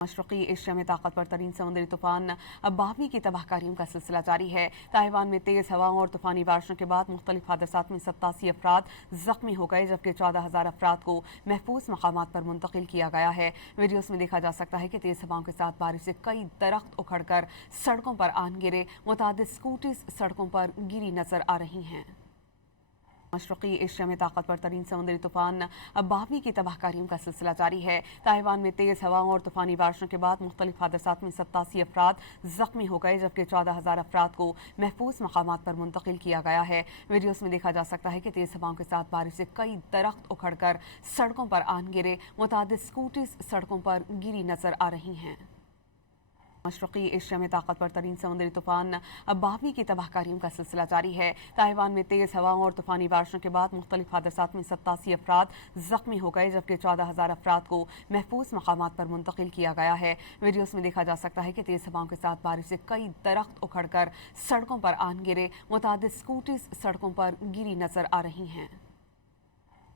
मशरक़ी Asia में ताकतवर तरीन समुद्री तूफान बामी की तबाहकारियों का सिलसिला जारी है। ताइवान में तेज़ हवाओं और तूफानी बारिशों के बाद मुख्तलिफ हादसात में 87 अफराद जख्मी हो गए, जबकि 14,000 अफराद को महफूज मकामात पर मुंतकिल किया गया है। वीडियोस में देखा जा सकता है कि तेज़ हवाओं के साथ बारिश से कई दरख्त उखड़कर सड़कों पर आन गिरे। मुतादिद स्कूटीज सड़कों पर गिरी नजर आ रही हैं। मशरक़ी एशिया में ताकतवर तरीन समुद्री तूफान बामी की तबाहकारियों का सिलसिला जारी है। ताइवान में तेज़ हवाओं और तूफानी बारिशों के बाद मुख्तलिफ हादसात में 87 अफराद जख्मी हो गए, जबकि 14,000 अफराद को महफूज मकामात पर मुंतकिल किया गया है। वीडियोस में देखा जा सकता है कि तेज़ हवाओं के साथ बारिश से कई दरख्त उखड़कर सड़कों पर आन गिरे। मुतादिद स्कूटीज सड़कों पर गिरी नजर आ रही हैं। मशरक़ी एशिया में ताकतवर तरीन समुद्री तूफान बामी की तबाहकारियों का सिलसिला जारी है। ताइवान में तेज़ हवाओं और तूफानी बारिशों के बाद मुख्तलिफ हादसात में 87 अफराद जख्मी हो गए, जबकि 14,000 अफराद को महफूज मकामात पर मुंतकिल किया गया है। वीडियोस में देखा जा सकता है कि तेज़ हवाओं के साथ बारिश से कई दरख्त उखड़कर सड़कों पर आन गिरे। मुतादिद स्कूटीज सड़कों पर गिरी नजर आ रही हैं।